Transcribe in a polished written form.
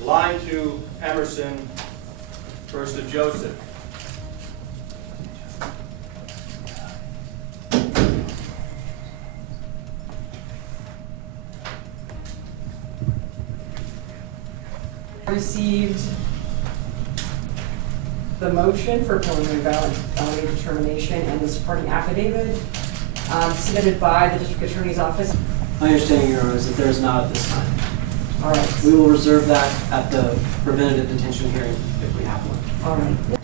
Line to Emerson, first to Joseph. Received the motion for preliminary felony determination and the supporting affidavit submitted by the district attorney's office. My understanding, Your Honor, is that there is not at this time. All right. We will reserve that at the preventative detention hearing if we have one. All right.